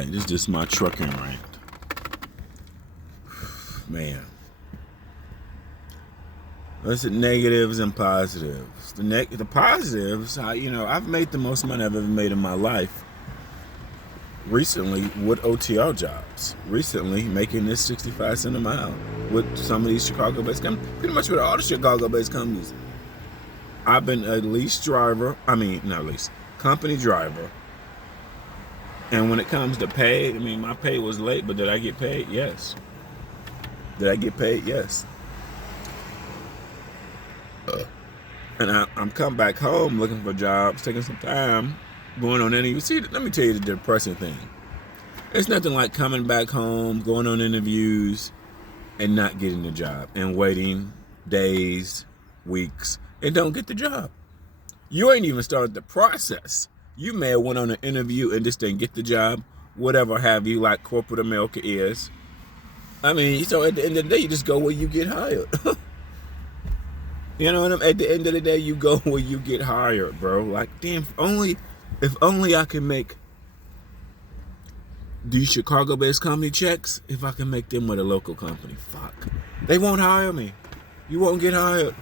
Alright, this is just my trucking rant. Man. Listen, negatives and positives. The positives, I've made the most money I've ever made in my life recently with OTR jobs. Recently, making this 65 cents a mile with some of these Chicago-based companies. Pretty much with all the Chicago-based companies. I've been a company driver. And when it comes to pay, my pay was late, but did I get paid? Yes. Did I get paid? Yes. And I'm coming back home looking for jobs, taking some time, going on interviews. See, let me tell you the depressing thing. It's nothing like coming back home, going on interviews, and not getting the job, and waiting days, weeks, and don't get the job. You ain't even started the process. You may have went on an interview and just didn't get the job, whatever have you, like corporate America is. So at the end of the day, you just go where you get hired. You know what I mean? At the end of the day, you go where you get hired, bro. Like, damn, if only I can make these Chicago-based company checks, if I can make them with a local company. Fuck. They won't hire me. You won't get hired.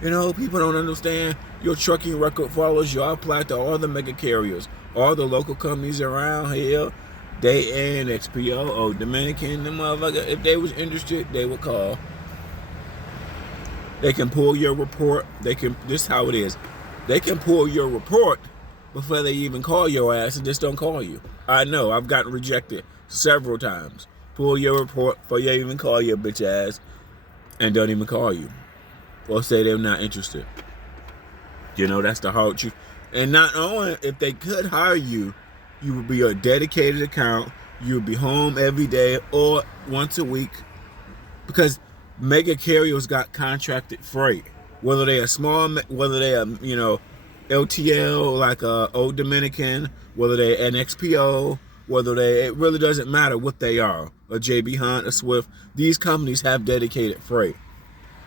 People don't understand. Your trucking record follows you. I applied to all the mega carriers, all the local companies around here. They in XPO, Old Dominican, the motherfucker. If they was interested, they would call. They can pull your report. This is how it is. They can pull your report before they even call your ass and just don't call you. I know. I've gotten rejected several times. Pull your report before you even call your bitch ass and don't even call you. Or say they're not interested. That's the hard truth. And not only if they could hire you, you would be a dedicated account. You would be home every day or once a week. Because mega carriers got contracted freight. Whether they are small, whether they are, LTL, like Old Dominican, whether they an XPO, it really doesn't matter what they are. A JB Hunt, a Swift. These companies have dedicated freight.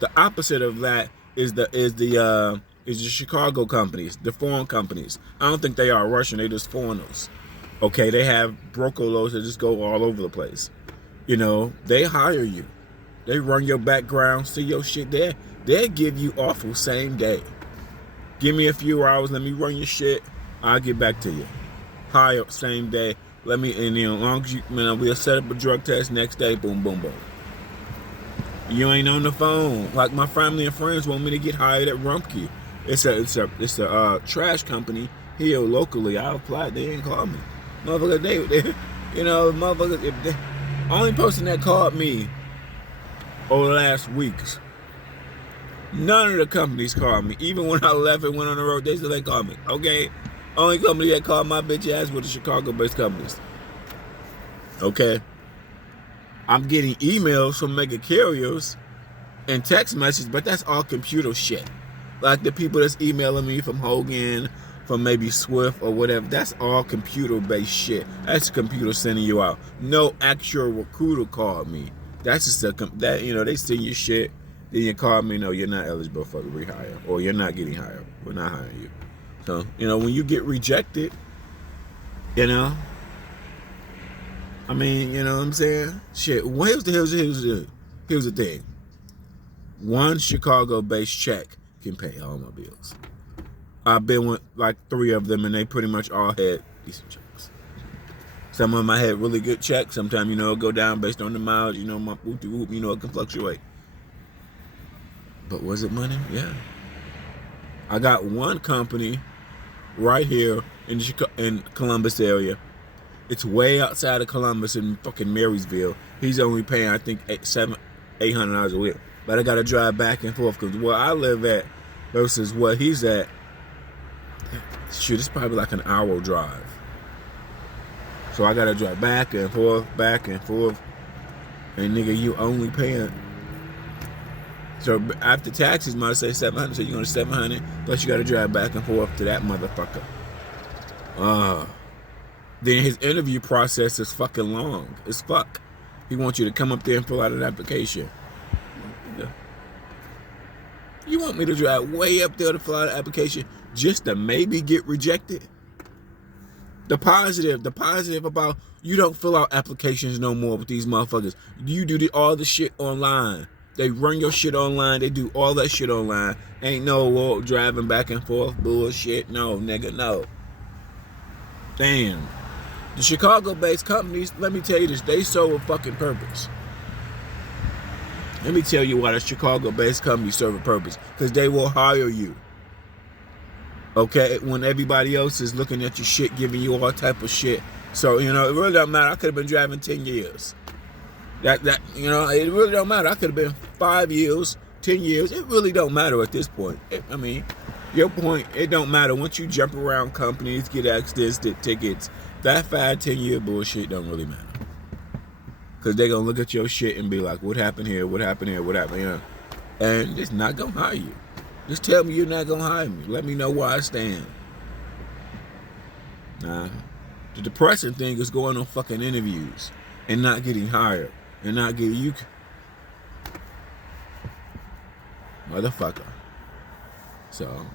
The opposite of that is the Chicago companies, the foreign companies. I don't think they are Russian, they just foreigners. Okay, they have broker loads that just go all over the place. They hire you. They run your background, see your shit there. They'll give you offer same day. Give me a few hours, let me run your shit. I'll get back to you. Hire same day. As long as we'll set up a drug test next day, boom, boom, boom. You ain't on the phone. Like my family and friends want me to get hired at Rumpke. It's a trash company here locally. I applied, they ain't called me. Motherfucker, the only person that called me over the last weeks, none of the companies called me. Even when I left and went on the road, they said they called me. Okay? Only company that called my bitch ass were the Chicago-based companies. Okay? I'm getting emails from mega carriers and text messages, but that's all computer shit. Like the people that's emailing me from Hogan, from maybe Swift or whatever, that's all computer-based shit. That's a computer sending you out. No actual recruiter called me. That's just they send you shit, then you call me, no, you're not eligible for rehire, or you're not getting hired. We're not hiring you. So, when you get rejected, you know what I'm saying? Shit, here's the thing. One Chicago-based check can pay all my bills. I've been with like 3 of them, and they pretty much all had decent checks. Some of them I had really good checks. Sometimes, it'll go down based on the mileage. My whoop-de-whoop, it can fluctuate. But was it money? Yeah. I got one company right here in Columbus area. It's way outside of Columbus in fucking Marysville. He's only paying, I think, $800 a week. But I got to drive back and forth because where I live at versus where he's at, shoot, it's probably like an hour drive. So I got to drive back and forth. And nigga, you only paying. So after taxes, might say $700. So you're going to $700. Plus you got to drive back and forth to that motherfucker. Then his interview process is fucking long as fuck. He wants you to come up there and fill out an application. You want me to drive way up there to fill out an application just to maybe get rejected? The positive about you don't fill out applications no more with these motherfuckers. You do all the shit online. They run your shit online. They do all that shit online. Ain't no driving back and forth bullshit. No, nigga, no. Damn. The Chicago-based companies, let me tell you this, they serve a fucking purpose. Let me tell you why the Chicago-based companies serve a purpose. Because they will hire you. Okay, when everybody else is looking at your shit, giving you all type of shit. So, you know, it really don't matter. I could have been driving 10 years. It really don't matter. I could have been 5 years, 10 years. It really don't matter at this point. Your point, it don't matter. Once you jump around companies, get access to tickets, that 5, 10-year bullshit don't really matter. Because they're going to look at your shit and be like, what happened here? What happened here? What happened here? And it's not going to hire you. Just tell me you're not going to hire me. Let me know where I stand. The depressing thing is going on fucking interviews and not getting hired. And not getting you. Motherfucker. So,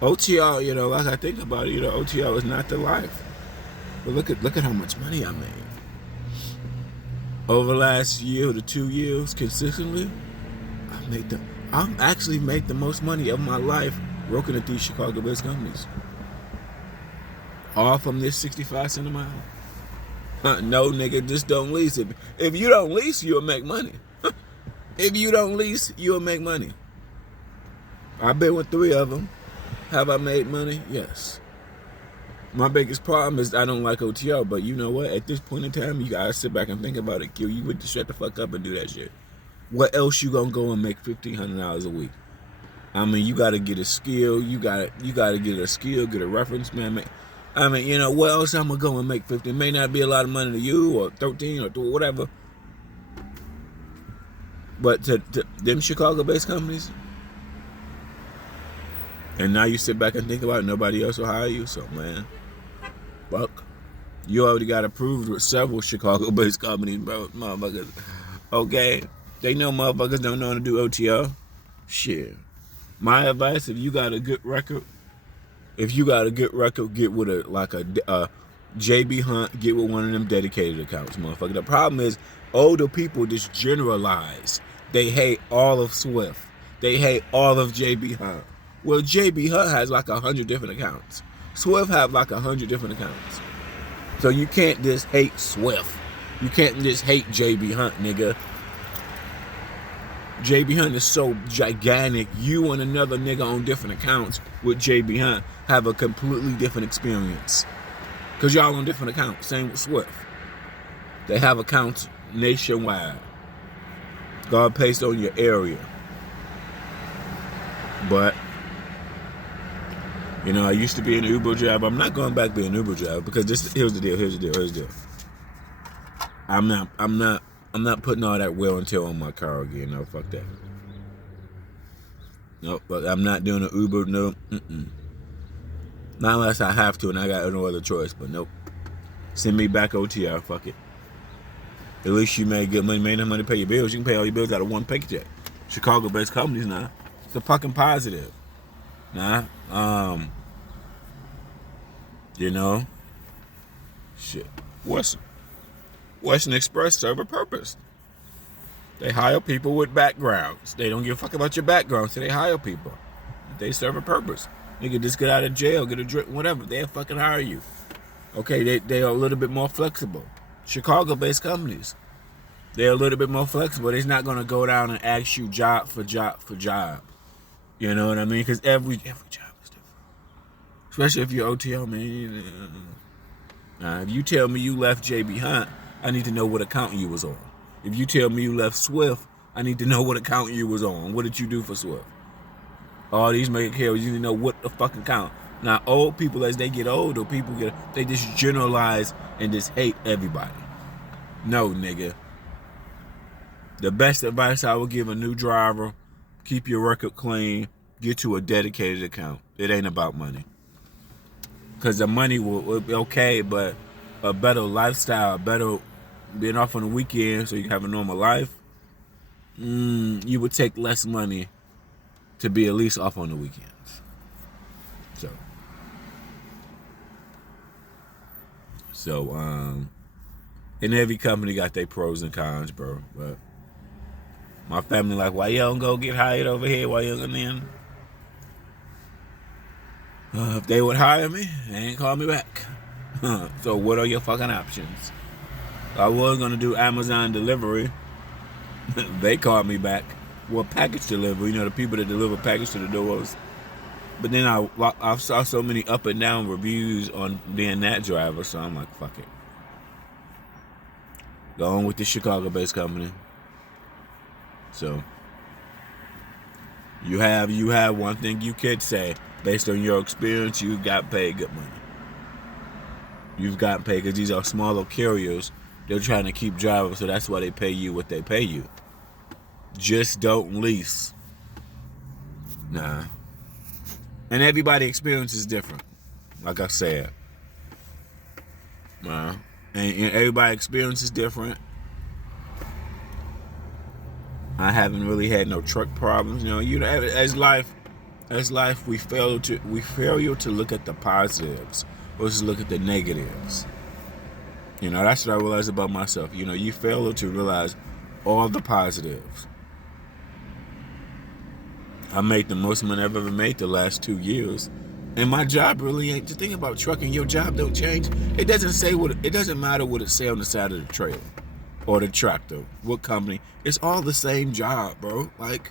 OTL, you know, like I think about it, you know, OTL is not the life. But look at how much money I made. Over the last year to 2 years, consistently, I'm actually made the most money of my life working at these Chicago-based companies. All from this 65 cent a mile. No, nigga, just don't lease it. If you don't lease, you'll make money. If you don't lease, you'll make money. I've been with 3 of them. Have I made money? Yes. My biggest problem is I don't like OTL, but you know what? At this point in time, you gotta sit back and think about it. You would shut the fuck up and do that shit. What else you gonna go and make $1,500 a week? I mean, you gotta get a skill. You gotta get a skill, get a reference, man. I mean, you know, what else I'm gonna go and make 50? It may not be a lot of money to you, or 13, or whatever. But to them Chicago-based companies, and now you sit back and think about it, nobody else will hire you. So, man, fuck. You already got approved with several Chicago-based companies, bro, motherfuckers. Okay? They know motherfuckers don't know how to do OTL. Shit. My advice, if you got a good record, get with a JB Hunt, get with one of them dedicated accounts, motherfucker. The problem is, older people just generalize. They hate all of Swift. They hate all of JB Hunt. Well, JB Hunt has like 100 different accounts. Swift have like 100 different accounts. So you can't just hate Swift. You can't just hate JB Hunt, nigga. JB Hunt is so gigantic. You and another nigga on different accounts with JB Hunt have a completely different experience. Because y'all on different accounts. Same with Swift. They have accounts nationwide. God based on your area. But, you know, I used to be an Uber driver. I'm not going back to being an Uber driver because here's the deal. I'm not putting all that wear and tear on my car again. No, fuck that. No, but I'm not doing an Uber. No, not unless I have to and I got no other choice. But nope. Send me back OTR. Fuck it. At least you may get money, may enough money to pay your bills. You can pay all your bills out of one paycheck. Chicago-based companies now. It's a fucking positive. Nah. You know. Shit. Western Express serve a purpose. They hire people with backgrounds. They don't give a fuck about your background, so they hire people. They serve a purpose. You can just get out of jail, get a drink, whatever. They'll fucking hire you. Okay, they are a little bit more flexible. Chicago-based companies, they're a little bit more flexible. They're not gonna go down and ask you job for job. You know what I mean? Because every job is different. Especially if you're OTL, man. If you tell me you left JB Hunt, I need to know what account you was on. If you tell me you left Swift, I need to know what account you was on. What did you do for Swift? All these make carriers, you need to know what the fucking account. Now, old people, as they get older, they just generalize and just hate everybody. No, nigga. The best advice I would give a new driver, keep your record clean, get to a dedicated account. It ain't about money. Because the money will be okay, but a better lifestyle, better being off on the weekend so you can have a normal life, you would take less money to be at least off on the weekends. So, So, and every company got their pros and cons, bro. But my family like, why you don't go get hired over here? Why you don't then? If they would hire me, they ain't call me back. So what are your fucking options? I was gonna do Amazon delivery. They called me back. Well, package delivery, the people that deliver package to the doors. But then I saw so many up and down reviews on being that driver, so I'm like, fuck it. Going with the Chicago-based company. So you have one thing you could say based on your experience. You got paid good money. You've gotten paid because these are smaller carriers. They're trying to keep drivers, so that's why they pay you what they pay you. Just don't lease. Nah. And everybody's experience is different. Like I said. And everybody's experience is different. I haven't really had no truck problems. As life, we fail to look at the positives versus look at the negatives. That's what I realized about myself. You fail to realize all the positives. I made the most money I've ever made the last 2 years. And my job really ain't. The thing about trucking, your job don't change. It doesn't matter what it say on the side of the trailer or the tractor, what company. It's all the same job, bro. Like,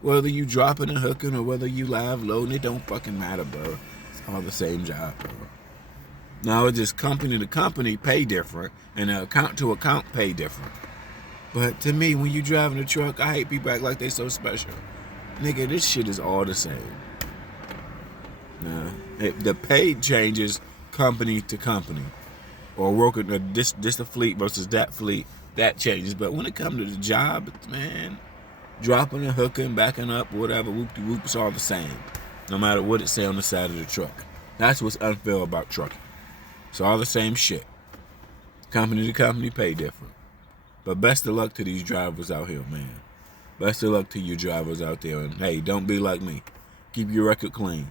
whether you dropping and hooking or whether you live loading, it don't fucking matter, bro. It's all the same job, bro. Now it's just company to company pay different, and account to account pay different. But to me, when you driving a truck, I hate people act like they so special. Nigga, this shit is all the same. The pay changes company to company, or working this a fleet versus that fleet, that changes. But when it comes to the job, man, dropping and hooking, backing up, whatever, whoop-de-whoop, it's all the same. No matter what it say on the side of the truck. That's what's unfair about trucking. It's all the same shit. Company to company pay different. But best of luck to these drivers out here, man. Best of luck to you drivers out there. And hey, don't be like me. Keep your record clean.